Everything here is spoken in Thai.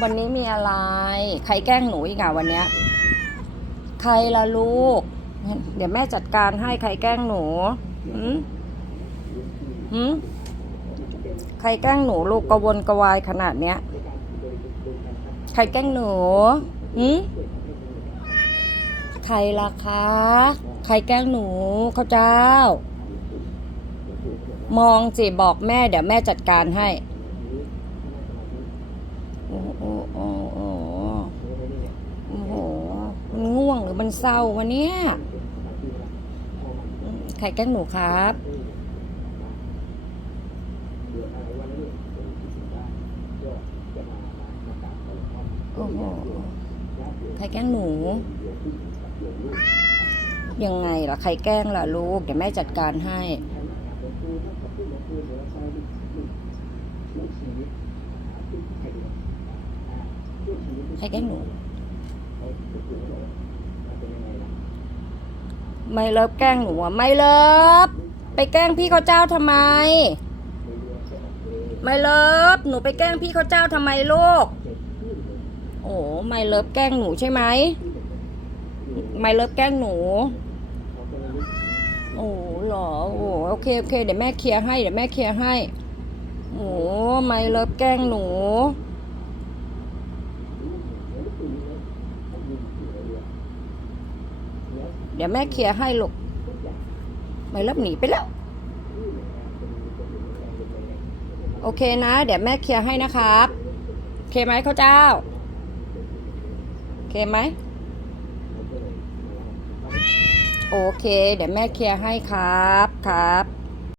วันนี้มีอะไร ใครแกล้งหนูอีกอะวันเนี้ย ใครละลูก เดี๋ยวแม่จัดการให้ใครแกล้งหนูหืมหืมใครแกล้งหนูลูกกระวนกระวายขนาดเนี้ย ใครแกล้งหนูหืมใครล่ะคะ ใครแกล้งหนูเขาเจ้า มองสิบอกแม่เดี๋ยวแม่จัดการให้ โอ้โอ้โอ้โอ้โอ้โหมันง่วงหรือมันเศร้าวะเนี่ยอืมใครแกล้งหนูครับโอ้โหใครแก้งหนู ยังไงล่ะใครแก้งล่ะลูก เดี๋ยวแม่จัดการให้ ใครแกล้งหนู ไม่เลิฟแกล้งหนูอะไม่เลิฟไปแกล้งพี่เขาเจ้าทำไม ไม่เลิฟหนูไปแกล้งพี่เขาเจ้าทำไมลูกโอ้ไม่เลิฟแกล้งหนูใช่ไหมไม่เลิฟแกล้งหนูโอ้เหรอโอ้โอเคโอเคเดี๋ยวแม่เคลียร์ให้เดี๋ยวแม่เคลียร์ให้โอ้ไม่เลิฟแกล้งหนู เดี๋ยวแม่เคลียร์ให้ลูกไม่รับหนีไปแล้ว โอเคนะ เดี๋ยวแม่เคลียร์ให้นะครับโอเคไหมข้าวเจ้าโอเคไหมโอเค เดี๋ยวแม่เคลียร์ให้ครับครับ